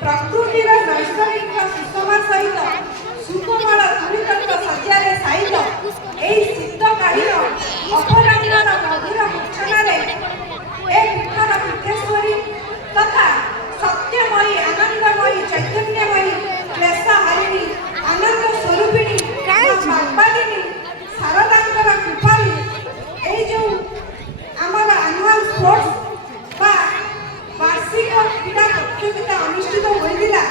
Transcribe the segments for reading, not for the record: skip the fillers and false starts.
प्रकृतिर नैसर्गिक सुषमा सहित सुकोमल तुलितत्व सज्जारे सहित एही शीतकालीन अपराह्नर मधुर मूर्छनारे ए पीठर पीठेश्वरी तथा सत्यमयी आनंदमयी चैतन्यमयी क्लेशहरिणी आनंद स्वरूपिणी बागवादिनी शारदांकर कृपालु एही जो आमर एनुअल स्पोर्ट्स बा वार्षिक क्रीड़ा प्रतियोगिता अनुष्ठित होइतिला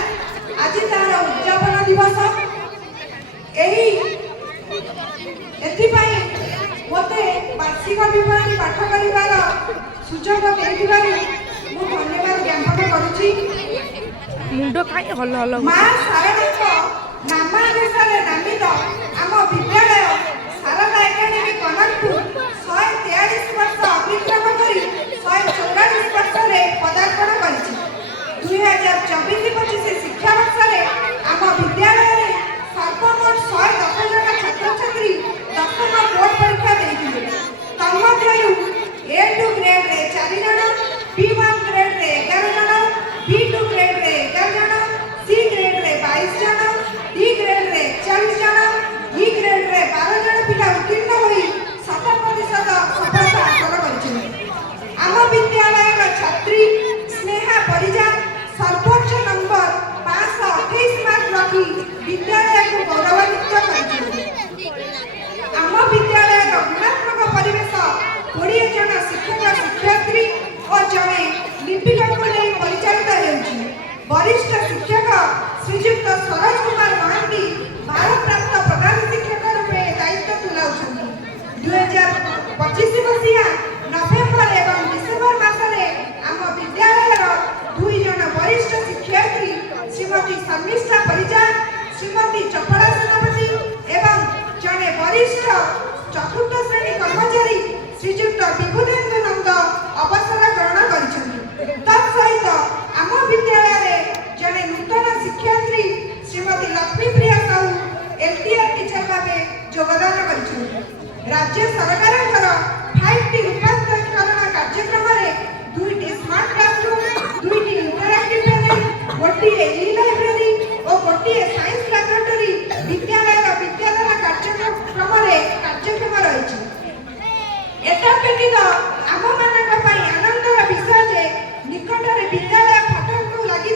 आज तार उद्यापन दिवस मते वार्षिक विवरणी पाठ कर सुजोग देथिबारु मु धन्यवाद ज्ञापन करुछि। मुंड खाई हल हल मां शारदांक नामानुसारे नामित आम विद्यालय शारदा एकाडेमी कनकपुर 143 वर्ष अतिक्रम करी 144 वर्ष रे पदार्पण करिछि। 2024-25 शिक्षा वर्ष रे आम विद्यालय रे सर्वमोट 110 जन छात्र छात्री दशम बोर्ड परीक्षा देइथिले। तन्मध्ययु A2 ग्रेड रे 4 जन, B1 ग्रेड रे 11 जन, B2 ग्रेड रे 11 जन, C ग्रेड रे 22 जन, D ग्रेड रे 40 जन, E ग्रेड रे 12 जन पिला उत्तीर्ण होई 100% सफलता हासिल करिछिले। आम विद्यालय छात्री स्नेहा परिजा सर्वोच्च नंबर 528 मार्क रखी विद्यालय को गौरवान्वित करिछिले। आम विद्यालय गुणात्मक परिवेश 20 जन शिक्षक शिक्षयित्री और जड़े लिपिका को नहीं परिचालित होउछि। वरिष्ठ शिक्षक श्रीयुक्त सरोज कुमार महांती भारत प्राप्त प्रधान शिक्षक रूपे दायित्व तुलाउछन्ति। 2025 मसीहा नवेम्बर एवं डिसेम्बर मासरे आम विद्यालय 2 जन वरिष्ठ शिक्षयित्री श्रीमती शर्मिष्ठा परिजा, श्रीमती चपड़ा सेनापति एवं जड़े वरिष्ठ चतुर्थ श्रेणी कर्मचारी श्रीयुक्त विभुदेन्दु नंद अवसर ग्रहण करिछन्ति। तत्सहित आम विद्यालय जड़े नूतन शिक्षयित्री श्रीमती लक्ष्मी प्रिया साहू एलटीआर टीचर भावे योगदान करिछन्ति। राज्य सरकार 5टी रूपांतरीकरण कार्यक्रम रे 2टी स्मार्ट क्लासरूम, 2टी इंटरैक्टिव पैनल, 1टी ई लाइब्रेरी और 1टी साइंस लैबोरेटरी विद्यालय विद्यादान कार्यक्रम रे कार्यक्रम रहिछि। एटा व्यतीत आम मानक पई आनंदर विषय जे निकटरे विद्यालय फटकू लागि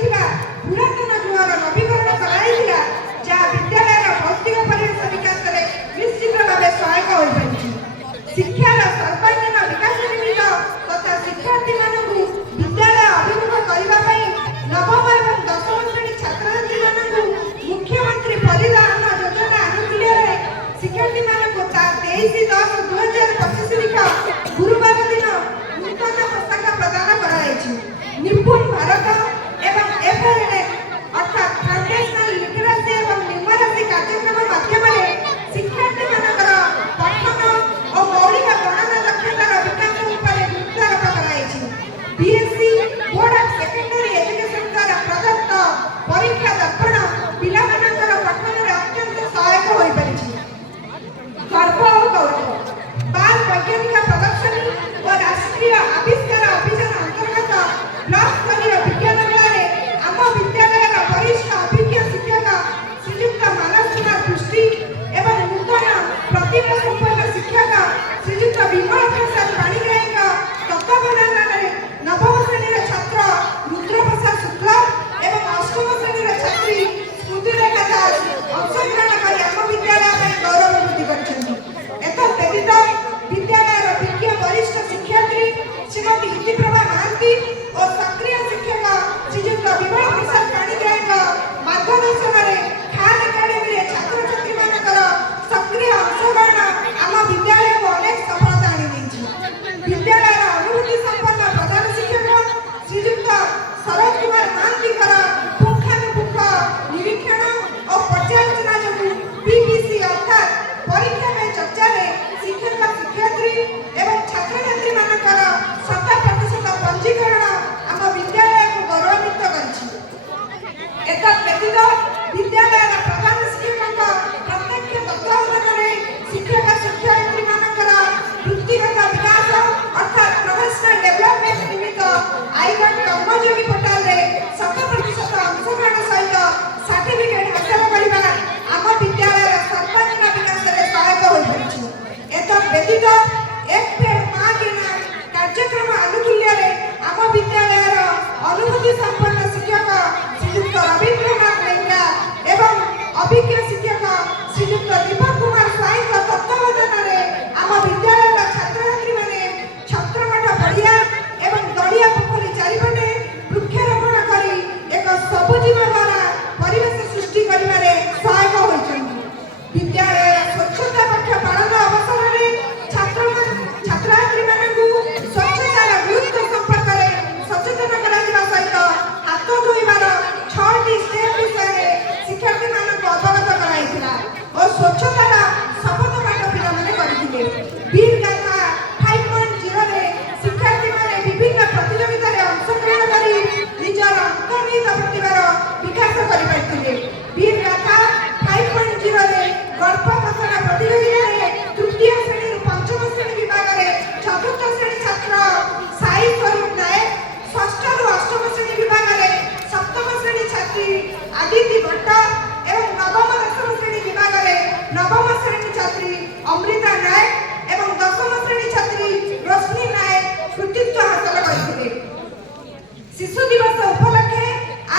ଅପରିମିତ ପ୍ରତିଭାର ବିକାଶ କରିପାରିଥିଲେ। ବୀର ଗାଥା 5.0 ରେ ଗଳ୍ପ କଥନ ପ୍ରତିଯୋଗିତାରେ ତୃତୀୟ ଶ୍ରେଣୀରୁ ପଞ୍ଚମ ଶ୍ରେଣୀ ବିଭାଗରେ ଚତୁର୍ଥ ଶ୍ରେଣୀ ଛାତ୍ର ସାଇ ସ୍ୱରୂପ ନାୟକ, ଷଷ୍ଠରୁ ଅଷ୍ଟମ ଶ୍ରେଣୀ ବିଭାଗରେ ସପ୍ତମ ଶ୍ରେଣୀ ଛାତ୍ରୀ ଆଦିତି ଭଟ୍ଟ ଏବଂ ନବମ ଦଶମ ଶ୍ରେଣୀ ବିଭାଗରେ ନବମ ଶ୍ରେଣୀ ଛାତ୍ରୀ ଅମୃତା ନାୟକ ଏବଂ ଦଶମ ଶ୍ରେଣୀ ଛାତ୍ରୀ ରୋଶନୀ ନାୟକ କୃତିତ୍ୱ ହାସଲ କରିଥିଲେ। ଶିଶୁ ଦିବସ ଉପଲକ୍ଷେ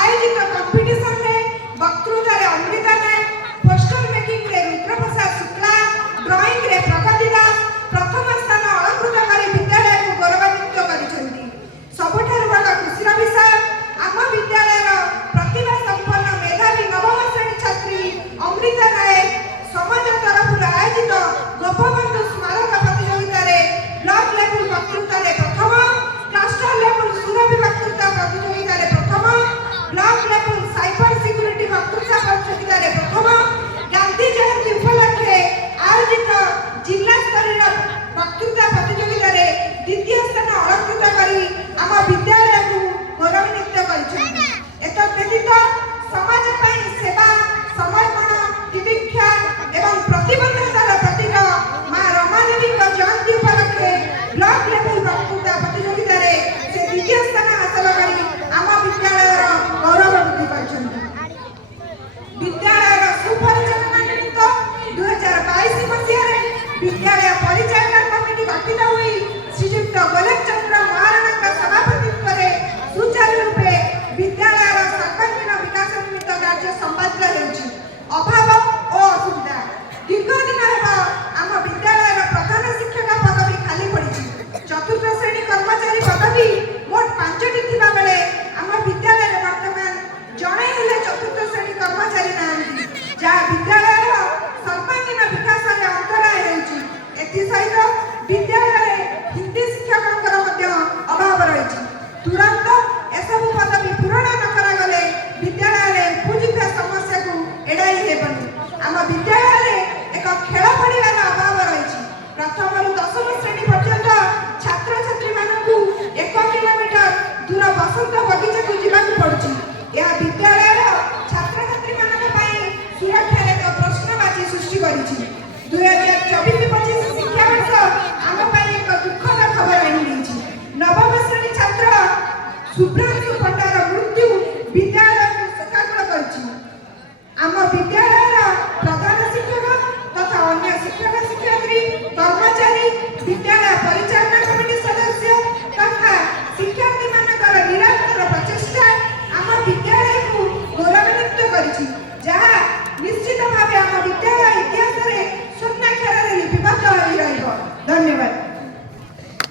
ଆୟୋଜିତ କମ୍ପିଟିସନରେ ବକ୍ତୃତାରେ ଅମୃତା ନାୟକ, ପୋଷ୍ଟର ମେକିଂରେ ରୁଦ୍ରପ୍ରସାଦ ଶୁକ୍ଲା, ଡ୍ରଇଂରେ ପ୍ରଗତି ଦାସ ପ୍ରଥମ ସ୍ଥାନ ଅଳଙ୍କୃତ କରି ବିଦ୍ୟାଳୟକୁ ଗୌରବାନ୍ୱିତ କରିଛନ୍ତି। ସବୁଠାରୁ ବଡ଼ ଖୁସିର ବିଷୟ, ଆମ ବିଦ୍ୟାଳୟର ପ୍ରତିଭା ସମ୍ପନ୍ନ ମେଧାବୀ ନବମ ଶ୍ରେଣୀ ଛାତ୍ରୀ ଅମୃତା ନାୟକ ସମାଜ ତରଫରୁ ଆୟୋଜିତ ଗୋପବନ୍ଧୁ ସ୍ମାରକ ପ୍ରତିଯୋଗିତାରେ ବ୍ଲକ ଲେବୁଲ ବକ୍ତୃତାରେ ପ୍ରଥମ, ରାଷ୍ଟ୍ର ଲେବୁଲ ସୁରଭି ବକ୍ତୃତା ପ୍ରତିଯୋଗିତାରେ ପ୍ରଥମ, ବ୍ଲକ ଲେବୁଲ ସାଇବର ସିକ୍ୟୁରିଟି ବକ୍ତୃତା ପ୍ରତିଯୋଗିତାରେ ପ୍ରଥମ, ଗାନ୍ଧୀ ଜୟନ୍ତୀ ଉପଲକ୍ଷେ ଆୟୋଜିତ ଜିଲ୍ଲା ସ୍ତରୀୟ ବକ୍ତୃତା ପ୍ରତିଯୋଗିତାରେ ଦ୍ୱିତୀୟ ସ୍ଥାନ ଅଳଙ୍କୃତ କରି ଆମ ବିଦ୍ୟାଳୟ